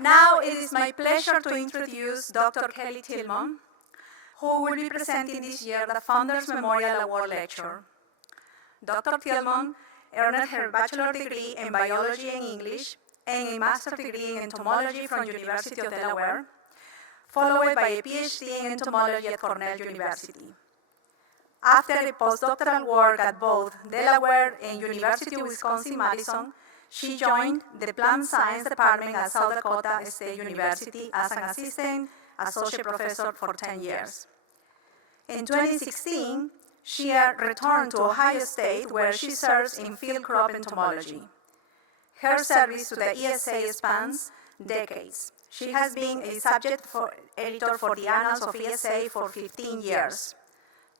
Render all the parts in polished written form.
Now it is my pleasure to introduce Dr. Kelley Tilmon, who will be presenting this year the Founders Memorial Award Lecture. Dr. Tilmon earned her bachelor's degree in biology and English and a master's degree in entomology from University of Delaware, followed by a PhD in entomology at Cornell University. After a postdoctoral work at both Delaware and University of Wisconsin-Madison, she joined the Plant Science Department at South Dakota State University as an assistant associate professor for 10 years. In 2016, she returned to Ohio State, where she serves in field crop entomology. Her service to the ESA spans decades. She has been a subject editor for the Annals of ESA for 15 years.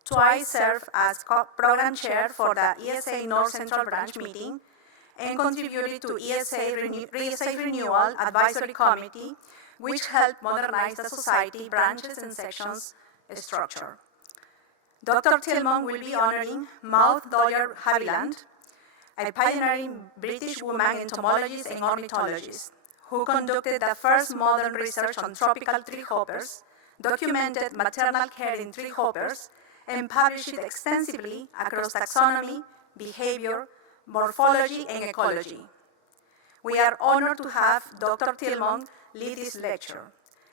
Twice served as program chair for the ESA North Central Branch meeting, and contributed to ESA Renewal Advisory Committee, which helped modernize the society branches and sections structure. Dr. Tilmon will be honoring Maud Doria Haviland, a pioneering British woman entomologist and ornithologist, who conducted the first modern research on tropical tree hoppers, documented maternal care in tree hoppers, and published it extensively across taxonomy, behavior, morphology, and ecology. We are honored to have Dr. Tilmon lead this lecture,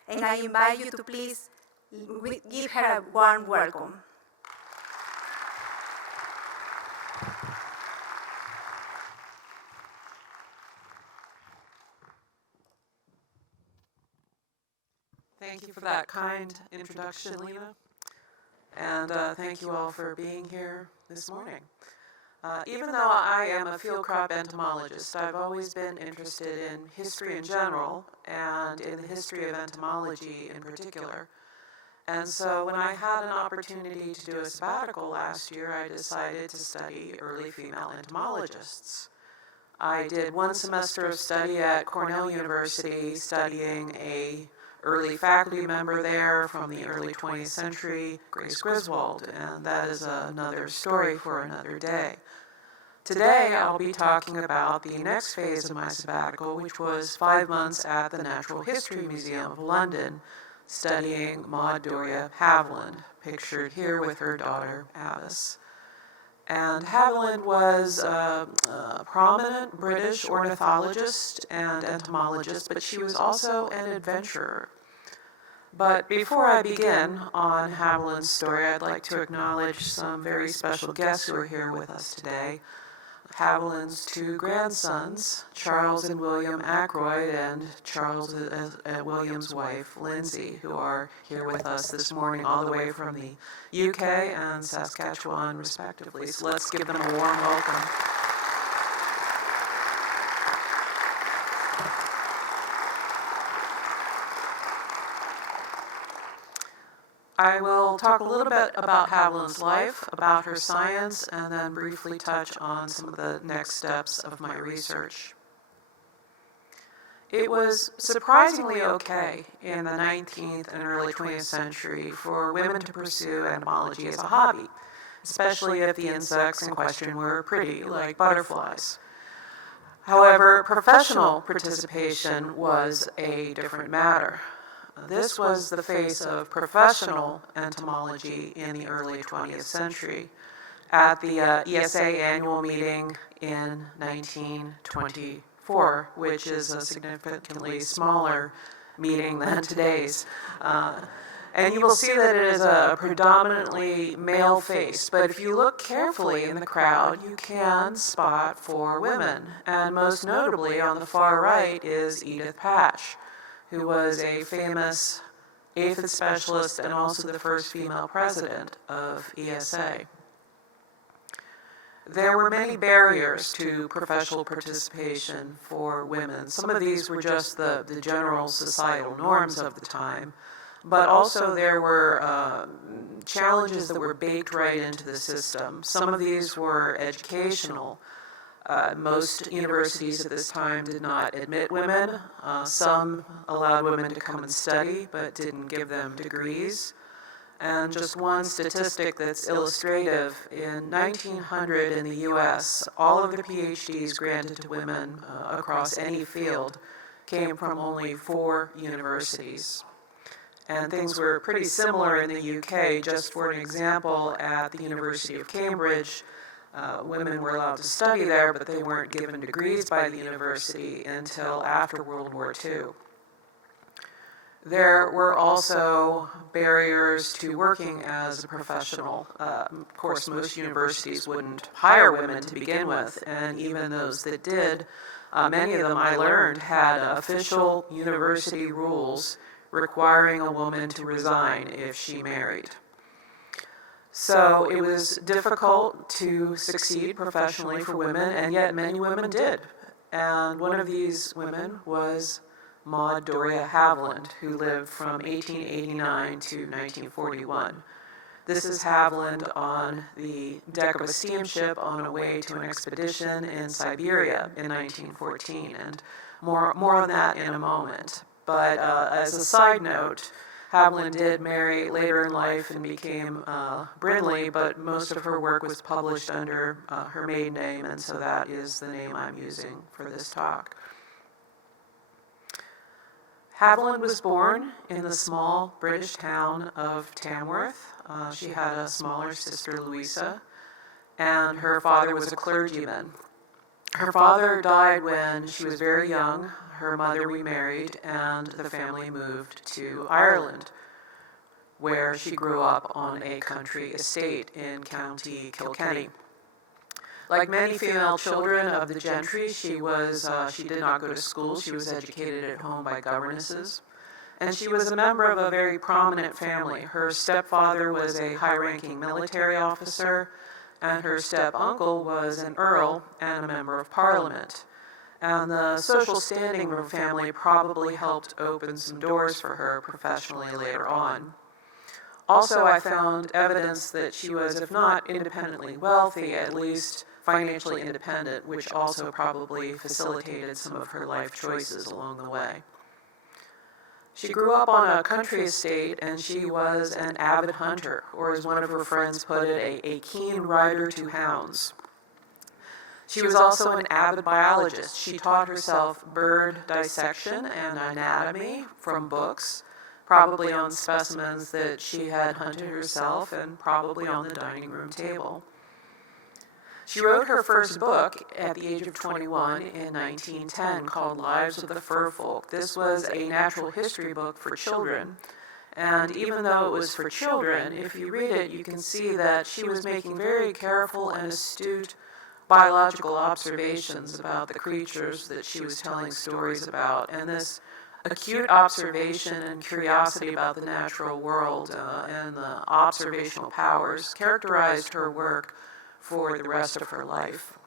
and I invite you to please give her a warm welcome. Thank you for that kind introduction, Lena, and thank you all for being here this morning. Even though I am a field crop entomologist, I've always been interested in history in general and in the history of entomology in particular. And so when I had an opportunity to do a sabbatical last year, I decided to study early female entomologists. I did one semester of study at Cornell University studying a early faculty member there from the early 20th century, Grace Griswold, and that is another story for another day. Today, I'll be talking about the next phase of my sabbatical, which was 5 months at the Natural History Museum of London, studying Maud Doria Haviland, pictured here with her daughter, Avis. And Haviland was a prominent British ornithologist and entomologist, but she was also an adventurer. But before I begin on Haviland's story, I'd like to acknowledge some very special guests who are here with us today. Haviland's two grandsons, Charles and William Ackroyd, and Charles and William's wife, Lindsay, who are here with us this morning all the way from the UK and Saskatchewan, respectively. So let's give them a warm welcome. I will talk a little bit about Haviland's life, about her science, and then briefly touch on some of the next steps of my research. It was surprisingly okay in the 19th and early 20th century for women to pursue entomology as a hobby, especially if the insects in question were pretty, like butterflies. However, professional participation was a different matter. This was the face of professional entomology in the early 20th century. At the ESA annual meeting in 1924, which is a significantly smaller meeting than today's. And you will see that it is a predominantly male face, but if you look carefully in the crowd, you can spot 4 women. And most notably on the far right is Edith Patch, who was a famous aphid specialist and also the first female president of ESA. There were many barriers to professional participation for women. Some of these were just the general societal norms of the time, but also there were challenges that were baked right into the system. Some of these were educational. Most universities at this time did not admit women. Some allowed women to come and study, but didn't give them degrees. And just one statistic that's illustrative, in 1900 in the US, all of the PhDs granted to women across any field came from only 4 universities. And things were pretty similar in the UK. Just for an example, at the University of Cambridge, women were allowed to study there, but they weren't given degrees by the university until after World War II. There were also barriers to working as a professional. Of course, most universities wouldn't hire women to begin with, and even those that did, many of them I learned had official university rules requiring a woman to resign if she married. So it was difficult to succeed professionally for women, and yet many women did. And one of these women was Maud Doria Haviland, who lived from 1889 to 1941. This is Haviland on the deck of a steamship on a way to an expedition in Siberia in 1914, and more on that in a moment. But as a side note, Haviland did marry later in life and became Brindley, but most of her work was published under her maiden name, and so that is the name I'm using for this talk. Haviland was born in the small British town of Tamworth. She had a smaller sister, Louisa, and her father was a clergyman. Her father died when she was very young. Her mother remarried, and the family moved to Ireland, where she grew up on a country estate in County Kilkenny. Like many female children of the gentry, she did not go to school. She was educated at home by governesses. And she was a member of a very prominent family. Her stepfather was a high-ranking military officer, and her step-uncle was an earl and a member of parliament. And the social standing of her family probably helped open some doors for her professionally later on. Also, I found evidence that she was, if not independently wealthy, at least financially independent, which also probably facilitated some of her life choices along the way. She grew up on a country estate, and she was an avid hunter, or as one of her friends put it, a keen rider to hounds. She was also an avid biologist. She taught herself bird dissection and anatomy from books, probably on specimens that she had hunted herself and probably on the dining room table. She wrote her first book at the age of 21 in 1910 called Lives of the Fur Folk. This was a natural history book for children. And even though it was for children, if you read it, you can see that she was making very careful and astute biological observations about the creatures that she was telling stories about. And this acute observation and curiosity about the natural world and the observational powers characterized her work for the rest of her life.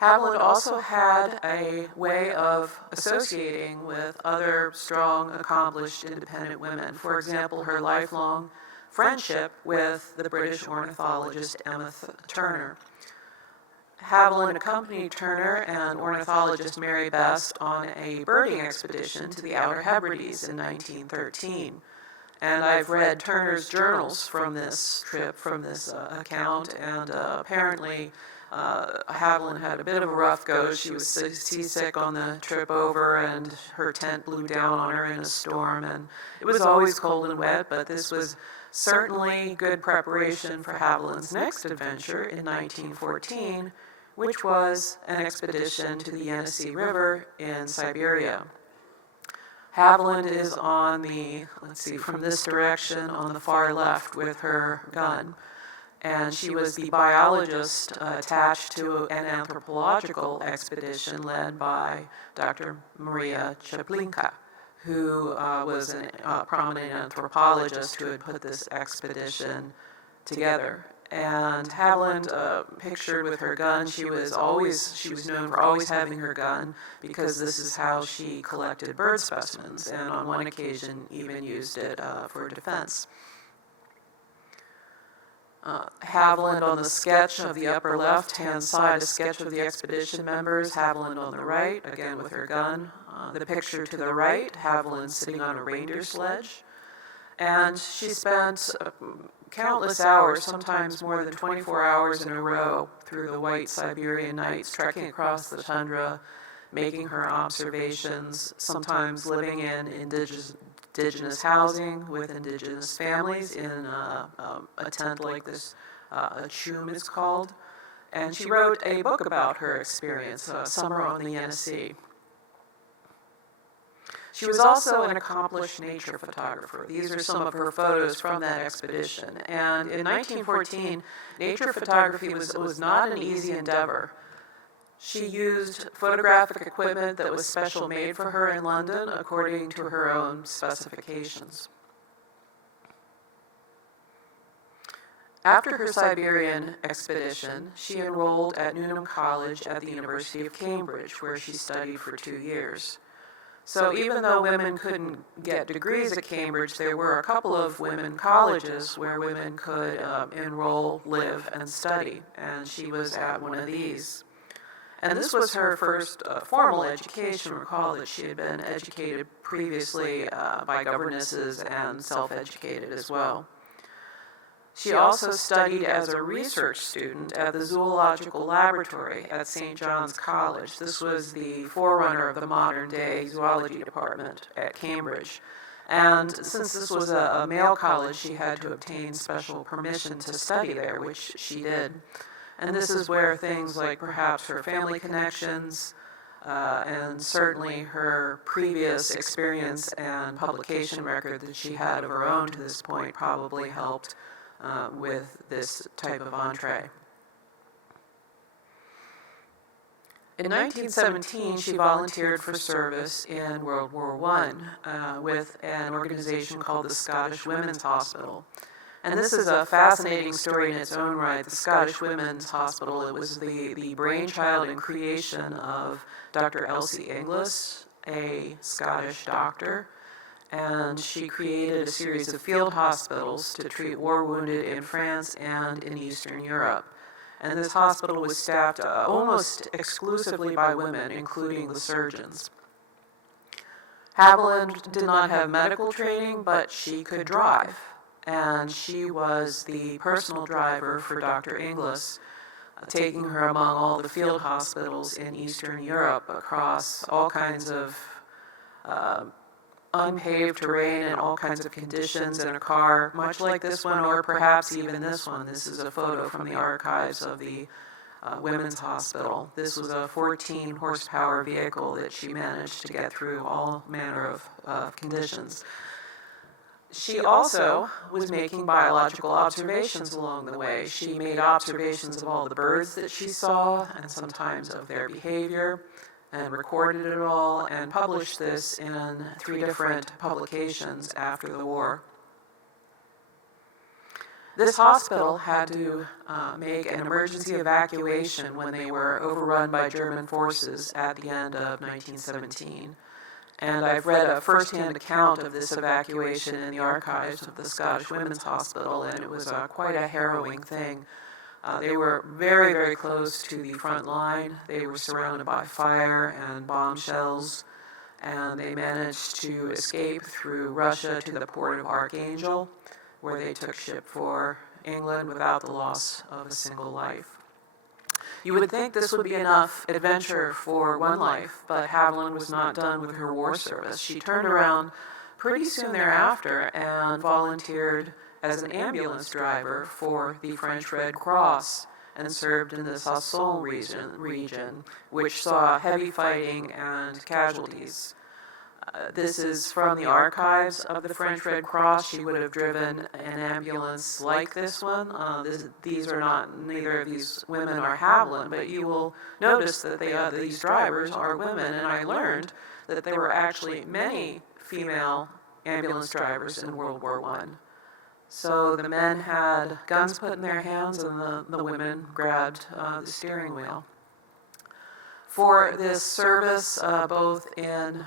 Haviland also had a way of associating with other strong, accomplished, independent women. For example, her lifelong friendship with the British ornithologist Emma Turner. Haviland accompanied Turner and ornithologist Mary Best on a birding expedition to the Outer Hebrides in 1913. And I've read Turner's journals from this trip, from this account, and apparently Haviland had a bit of a rough go. She was seasick on the trip over, and her tent blew down on her in a storm, and it was always cold and wet, but this was certainly good preparation for Haviland's next adventure in 1914, which was an expedition to the Yenisei River in Siberia. Haviland is on the, from this direction on the far left with her gun. And she was the biologist attached to an anthropological expedition led by Dr. Maria Czaplinka, who was a prominent anthropologist who had put this expedition together. And Haviland, pictured with her gun, she was known for always having her gun because this is how she collected bird specimens, and on one occasion even used it for defense. Haviland on the sketch of the upper left-hand side, a sketch of the expedition members, Haviland on the right, again with her gun. The picture to the right, Haviland sitting on a reindeer sledge. And she spent countless hours, sometimes more than 24 hours in a row, through the white Siberian nights, trekking across the tundra, making her observations, sometimes living in indigenous housing with indigenous families in a tent like this, a chum it's called. And she wrote a book about her experience, Summer on the Yenisei. She was also an accomplished nature photographer. These are some of her photos from that expedition. And in 1914, nature photography was not an easy endeavor. She used photographic equipment that was special made for her in London according to her own specifications. After her Siberian expedition, she enrolled at Newnham College at the University of Cambridge, where she studied for 2 years. So even though women couldn't get degrees at Cambridge, there were a couple of women colleges where women could enroll, live, and study, and she was at one of these. And this was her first formal education. Recall that she had been educated previously by governesses and self-educated as well. She also studied as a research student at the Zoological Laboratory at St. John's College. This was the forerunner of the modern-day zoology department at Cambridge. And since this was a male college, she had to obtain special permission to study there, which she did. And this is where things like perhaps her family connections and certainly her previous experience and publication record that she had of her own to this point probably helped with this type of entree. In 1917, she volunteered for service in World War I with an organization called the Scottish Women's Hospital. And this is a fascinating story in its own right. The Scottish Women's Hospital, it was the brainchild and creation of Dr. Elsie Inglis, a Scottish doctor, and she created a series of field hospitals to treat war wounded in France and in Eastern Europe. And this hospital was staffed almost exclusively by women, including the surgeons. Haviland did not have medical training, but she could drive, and she was the personal driver for Dr. Inglis, taking her among all the field hospitals in Eastern Europe across all kinds of unpaved terrain and all kinds of conditions in a car, much like this one, or perhaps even this one. This is a photo from the archives of the Women's Hospital. This was a 14 horsepower vehicle that she managed to get through all manner of conditions. She also was making biological observations along the way. She made observations of all the birds that she saw and sometimes of their behavior, and recorded it all and published this in 3 different publications after the war. This hospital had to make an emergency evacuation when they were overrun by German forces at the end of 1917. And I've read a first-hand account of this evacuation in the archives of the Scottish Women's Hospital, and it was quite a harrowing thing. They were very, very close to the front line. They were surrounded by fire and bomb shells, and they managed to escape through Russia to the port of Archangel, where they took ship for England without the loss of a single life. You would think this would be enough adventure for one life, but Haviland was not done with her war service. She turned around pretty soon thereafter and volunteered as an ambulance driver for the French Red Cross and served in the Soissons region, which saw heavy fighting and casualties. This is from the archives of the French Red Cross. She would have driven an ambulance like this one. These are not, neither of these women are Haviland, but you will notice that these drivers are women, and I learned that there were actually many female ambulance drivers in World War I. So the men had guns put in their hands, and the women grabbed the steering wheel. For this service, both in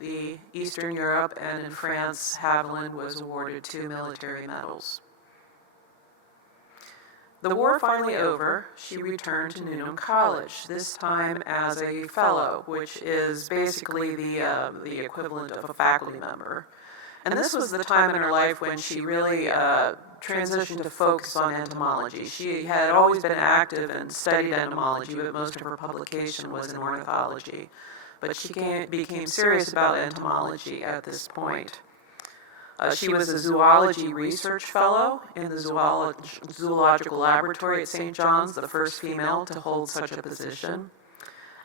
the Eastern Europe and in France, Haviland was awarded 2 military medals. The war finally over, she returned to Newnham College, this time as a fellow, which is basically the equivalent of a faculty member. And this was the time in her life when she really transitioned to focus on entomology. She had always been active and studied entomology, but most of her publication was in ornithology. but she became serious about entomology at this point. She was a zoology research fellow in the zoological laboratory at St. John's, the first female to hold such a position.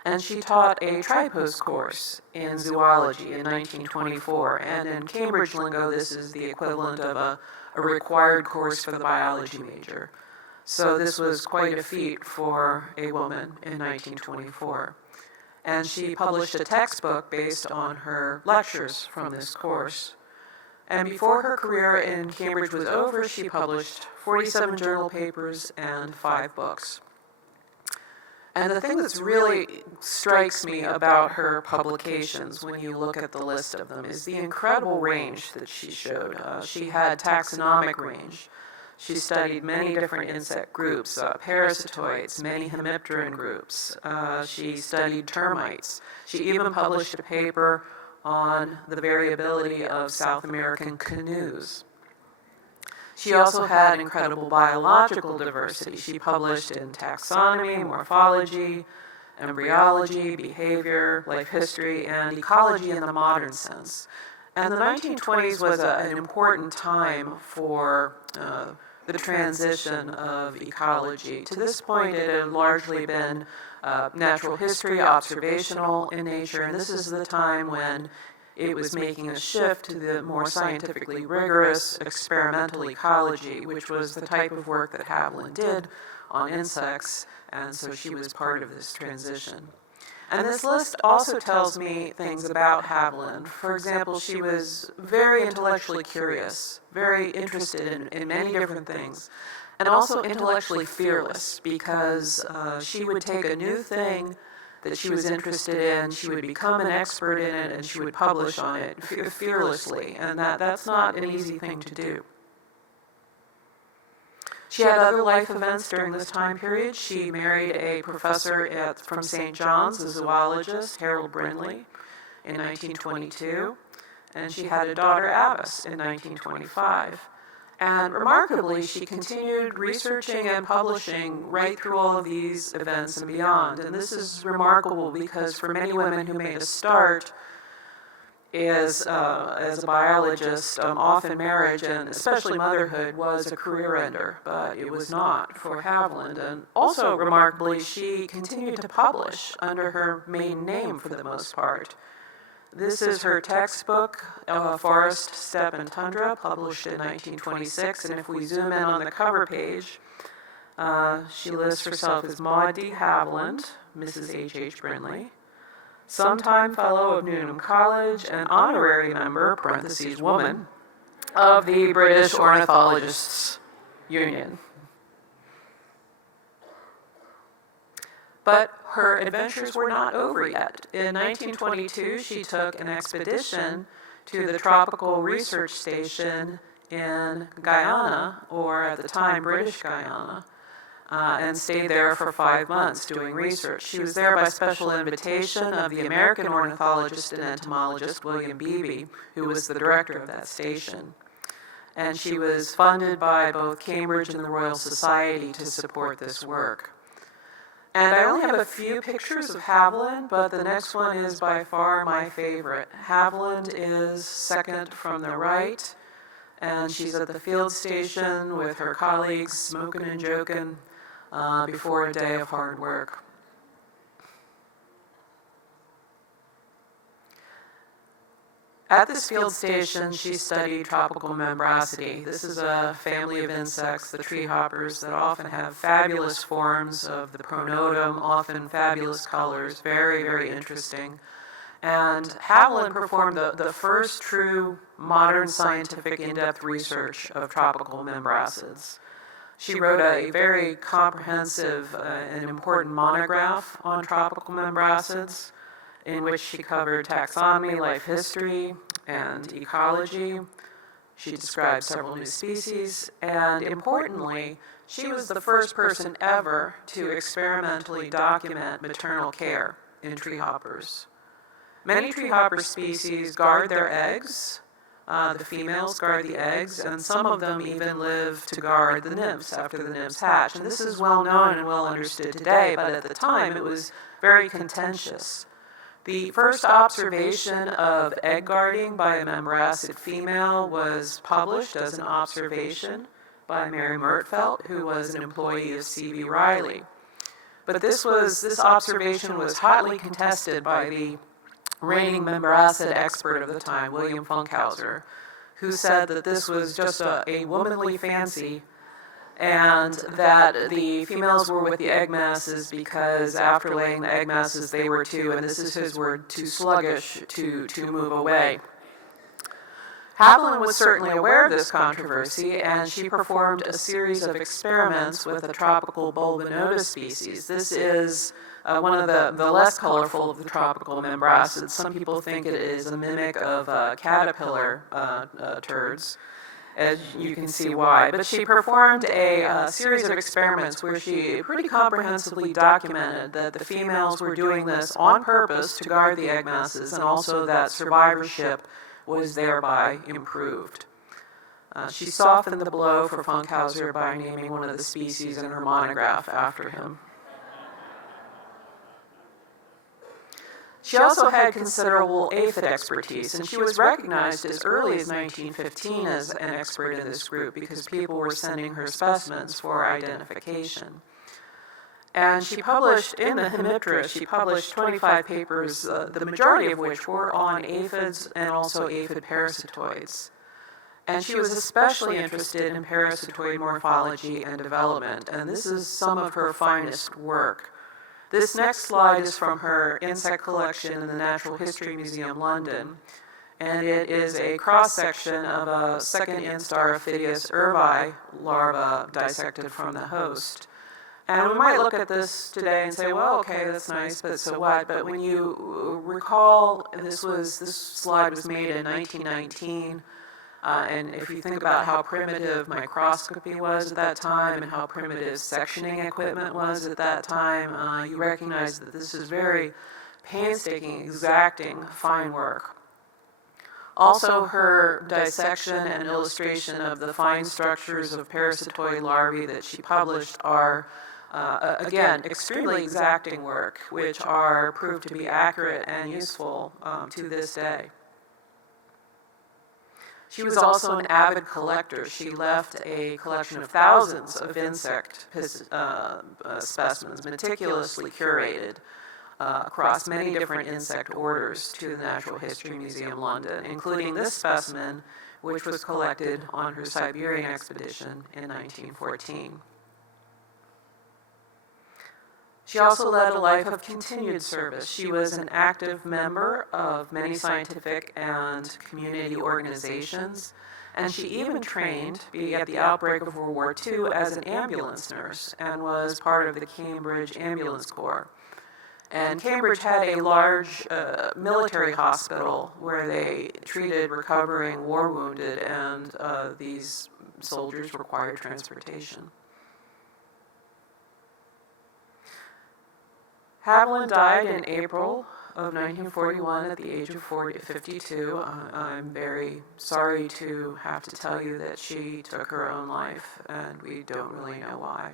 And she taught a tripos course in zoology in 1924, and in Cambridge lingo, this is the equivalent of a required course for the biology major. So this was quite a feat for a woman in 1924. And she published a textbook based on her lectures from this course. And before her career in Cambridge was over, she published 47 journal papers and 5 books. And the thing that really strikes me about her publications when you look at the list of them is the incredible range that she showed. She had taxonomic range. She studied many different insect groups, parasitoids, many hemipteran groups. She studied termites. She even published a paper on the variability of South American canoes. She also had incredible biological diversity. She published in taxonomy, morphology, embryology, behavior, life history, and ecology in the modern sense. And the 1920s was an important time for the transition of ecology. To this point, it had largely been natural history, observational in nature, and this is the time when it was making a shift to the more scientifically rigorous experimental ecology, which was the type of work that Haviland did on insects, and so she was part of this transition. And this list also tells me things about Haviland. For example, she was very intellectually curious, very interested in many different things, and also intellectually fearless, because she would take a new thing that she was interested in, she would become an expert in it, and she would publish on it fearlessly, and that's not an easy thing to do. She had other life events during this time period. She married a professor from St. John's, a zoologist, Harold Brindley, in 1922, and she had a daughter, Abbas, in 1925. And remarkably, she continued researching and publishing right through all of these events and beyond. And this is remarkable because for many women who made a start as a biologist, often marriage and especially motherhood was a career ender, but it was not for Haviland. And also remarkably, she continued to publish under her maiden name for the most part. This is her textbook, Forest, Steppe, and Tundra, published in 1926, and if we zoom in on the cover page, she lists herself as Maud D. Haviland, Mrs. H.H. Brindley, sometime Fellow of Newnham College, and honorary member, parentheses, woman, of the British Ornithologists' Union. But her adventures were not over yet. In 1922, she took an expedition to the Tropical Research Station in Guyana, or at the time British Guyana, and stayed there for 5 months doing research. She was there by special invitation of the American ornithologist and entomologist William Beebe, who was the director of that station. And she was funded by both Cambridge and the Royal Society to support this work. And I only have a few pictures of Haviland, but the next one is by far my favorite. Haviland is second from the right, and she's at the field station with her colleagues, smoking and joking before a day of hard work. At this field station, she studied tropical membracity. This is a family of insects, the tree hoppers, that often have fabulous forms of the pronotum, often fabulous colors, very, very interesting. And Haviland performed the first true modern scientific in-depth research of tropical membracids. She wrote a very comprehensive and important monograph on tropical membracids, in which she covered taxonomy, life history, and ecology. She described several new species, and importantly, she was the first person ever to experimentally document maternal care in tree hoppers. Many tree hopper species guard their eggs. The females guard the eggs, and some of them even live to guard the nymphs after the nymphs hatch. And this is well known and well understood today, but at the time it was very contentious The first observation of egg guarding by a membracid female was published as an observation by Mary Mertfeldt, who was an employee of C.B. Riley. But this observation was hotly contested by the reigning membracid expert of the time, William Funkhauser, who said that this was just a womanly fancy, and that the females were with the egg masses because after laying the egg masses they were and this is his word, too sluggish to move away. Haviland was certainly aware of this controversy, and she performed a series of experiments with a tropical Bulbinota species. This is one of the less colorful of the tropical membracids. Some people think it is a mimic of caterpillar turds, as you can see why. But she performed a series of experiments where she pretty comprehensively documented that the females were doing this on purpose to guard the egg masses, and also that survivorship was thereby improved. She softened the blow for Funkhauser by naming one of the species in her monograph after him. She also had considerable aphid expertise, and she was recognized as early as 1915 as an expert in this group because people were sending her specimens for identification. And she published, in the Hemiptera, she published 25 papers, the majority of which were on aphids and also aphid parasitoids. And she was especially interested in parasitoid morphology and development, and this is some of her finest work. This next slide is from her insect collection in the Natural History Museum, London, and it is a cross-section of a second instar Ophidius urvi larva dissected from the host. And we might look at this today and say, well, okay, that's nice, but so what? But when you recall, this slide was made in 1919, and if you think about how primitive microscopy was at that time and how primitive sectioning equipment was at that time, you recognize that this is very painstaking, exacting, fine work. Also, her dissection and illustration of the fine structures of parasitoid larvae that she published are again, extremely exacting work, which are proved to be accurate and useful to this day. She was also an avid collector. She left a collection of thousands of insect specimens, meticulously curated across many different insect orders to the Natural History Museum, London, including this specimen, which was collected on her Siberian expedition in 1914. She also led a life of continued service. She was an active member of many scientific and community organizations, and she even trained, at the outbreak of World War II, as an ambulance nurse and was part of the Cambridge Ambulance Corps. And Cambridge had a large military hospital where they treated recovering war wounded, and these soldiers required transportation. Haviland died in April of 1941 at the age of 52. I'm very sorry to have to tell you that she took her own life, and we don't really know why.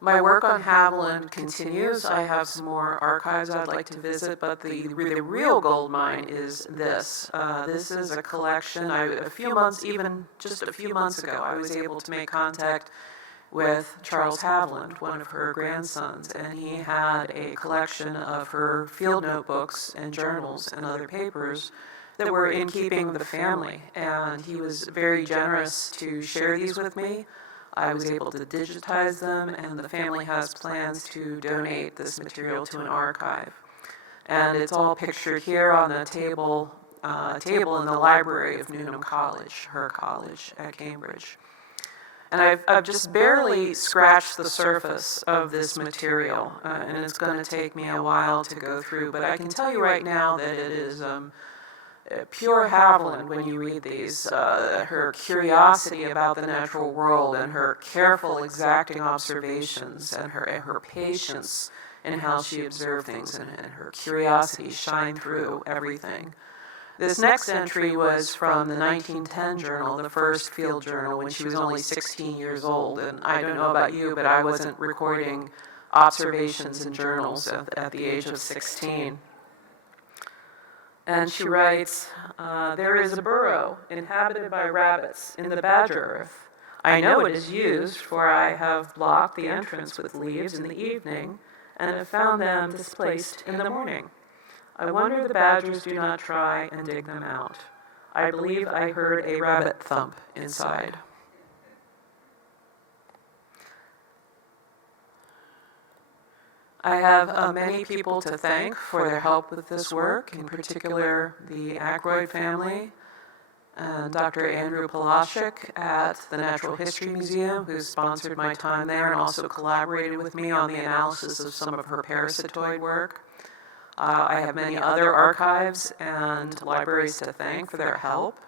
My work on Haviland continues. I have some more archives I'd like to visit, but the real gold mine is this. This is a collection. Just a few months ago, I was able to make contact with Charles Haviland, one of her grandsons, and he had a collection of her field notebooks and journals and other papers that were in keeping with the family, and he was very generous to share these with me. I was able to digitize them, and the family has plans to donate this material to an archive. And it's all pictured here on the table in the library of Newnham College, her college at Cambridge. And I've just barely scratched the surface of this material, and it's going to take me a while to go through, but I can tell you right now that it is pure Haviland when you read these. Her curiosity about the natural world and her careful, exacting observations and her patience in how she observed things, and her curiosity shine through everything. This next entry was from the 1910 journal, the first field journal, when she was only 16 years old. And I don't know about you, but I wasn't recording observations in journals at the age of 16. And she writes, there is a burrow inhabited by rabbits in the badger earth. I know it is used, for I have blocked the entrance with leaves in the evening, and have found them displaced in the morning. I wonder the badgers do not try and dig them out. I believe I heard a rabbit thump inside. I have many people to thank for their help with this work, in particular the Ackroyd family and Dr. Andrew Polashek at the Natural History Museum, who sponsored my time there and also collaborated with me on the analysis of some of her parasitoid work. I have many other archives and libraries to thank for their help.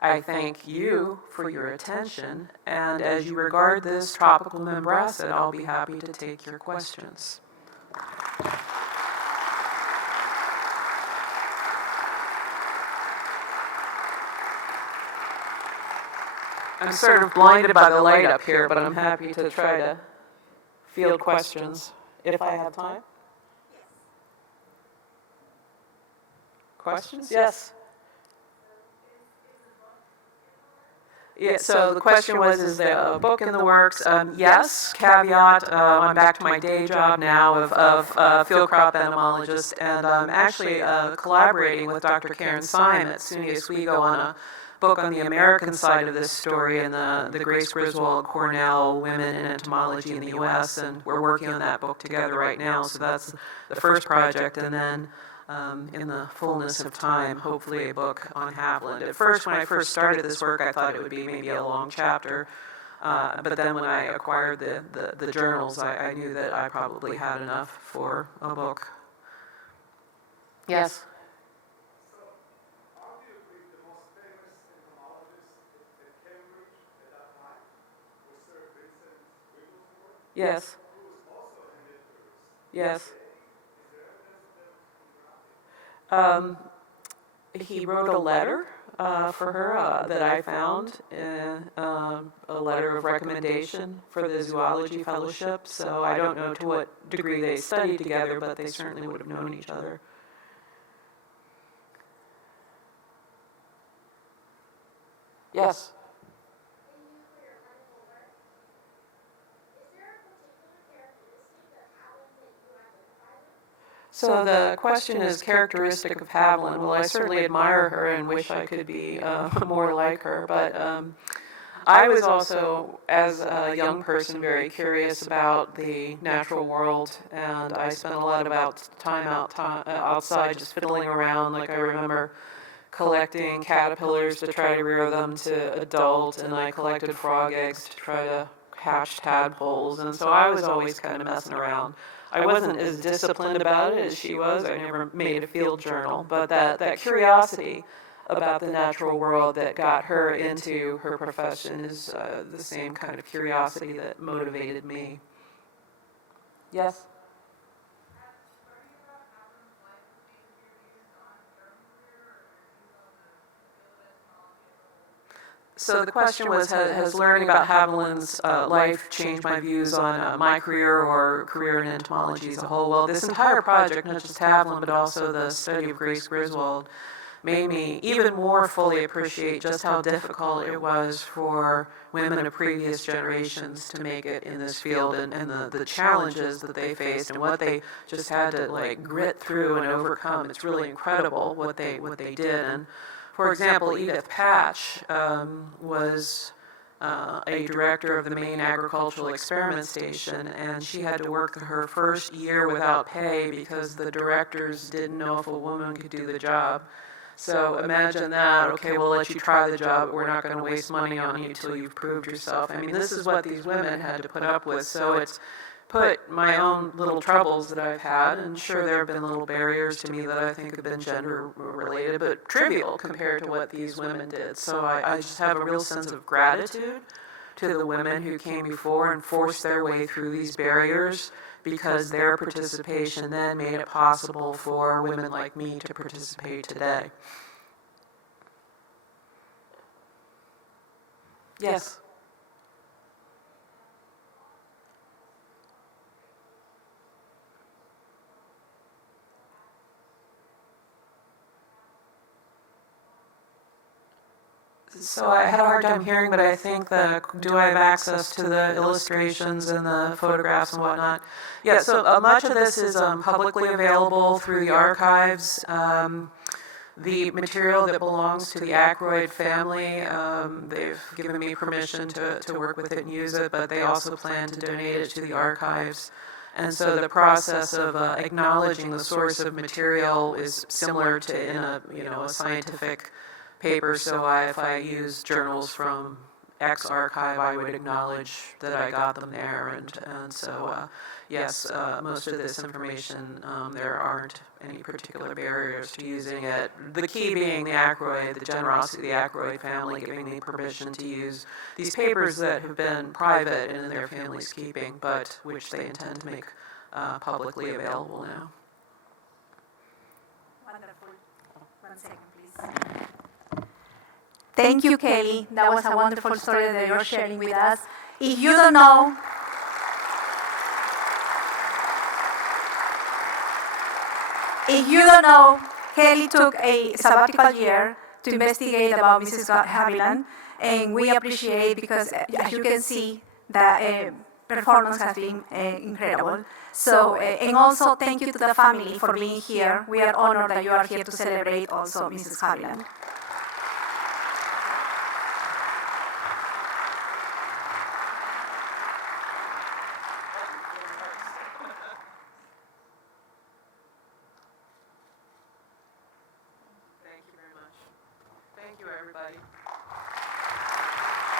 I thank you for your attention, and as you regard this tropical membracid, I'll be happy to take your questions. I'm sort of blinded by the light up here, but I'm happy to try to field questions if I have time. Questions? Yes. Yeah, so the question was, is there a book in the works? Yes, caveat, I'm back to my day job now of field crop entomologist, and I'm actually collaborating with Dr. Karen Syme at SUNY Oswego on a book on the American side of this story and the Grace Griswold Cornell Women in Entomology in the U.S., and we're working on that book together right now, so that's the first project, and then in the fullness of time, hopefully a book on Haviland. At first, when I first started this work, I thought it would be maybe a long chapter, but then when I acquired the journals, I knew that I probably had enough for a book. Yes? So, arguably the most famous entomologist at Cambridge at that time was Sir Vincent Wigglesworth, Yes. who was also a hernivorous. Yes. Is there evidence of them interacting? He wrote a letter for her that I found, a letter of recommendation for the zoology fellowship, so I don't know to what degree they studied together, but they certainly would have known each other. Yes? So the question is characteristic of Haviland. Well, I certainly admire her and wish I could be more like her, but I was also, as a young person, very curious about the natural world, and I spent a lot of time outside just fiddling around. Like I remember collecting caterpillars to try to rear them to adult, and I collected frog eggs to try to hatch tadpoles, and so I was always kind of messing around. I wasn't as disciplined about it as she was. I never made a field journal, but that curiosity about the natural world that got her into her profession is the same kind of curiosity that motivated me. Yes? So the question was, has learning about Haviland's life changed my views on my career or career in entomology as a whole? Well, this entire project, not just Haviland, but also the study of Grace Griswold, made me even more fully appreciate just how difficult it was for women of previous generations to make it in this field, and the challenges that they faced and what they just had to like grit through and overcome. It's really incredible what they did. And for example, Edith Patch was a director of the Maine Agricultural Experiment Station, and she had to work her first year without pay because the directors didn't know if a woman could do the job. So imagine that, okay, we'll let you try the job, but we're not going to waste money on you till you've proved yourself. I mean, this is what these women had to put up with, so it's put my own little troubles that I've had, and sure there have been little barriers to me that I think have been gender related, but trivial compared to what these women did. So I just have a real sense of gratitude to the women who came before and forced their way through these barriers, because their participation then made it possible for women like me to participate today. Yes? So I had a hard time hearing, but I think do I have access to the illustrations and the photographs and whatnot? Yeah, so much of this is publicly available through the archives. The material that belongs to the Ackroyd family, they've given me permission to work with it and use it, but they also plan to donate it to the archives. And so the process of acknowledging the source of material is similar to in a scientific paper. So if I use journals from X archive, I would acknowledge that I got them there. And so yes, most of this information, there aren't any particular barriers to using it. The key being the Ackroyd, the generosity of the Ackroyd family giving me permission to use these papers that have been private and in their family's keeping, but which they intend to make publicly available now. Wonderful. 1 second, please. Thank you, Kelley. That was a wonderful story that you're sharing with us. If you don't know, Kelley took a sabbatical year to investigate about Mrs. Haviland, and we appreciate because, as you can see, the performance has been incredible. So, and also thank you to the family for being here. We are honored that you are here to celebrate also Mrs. Haviland.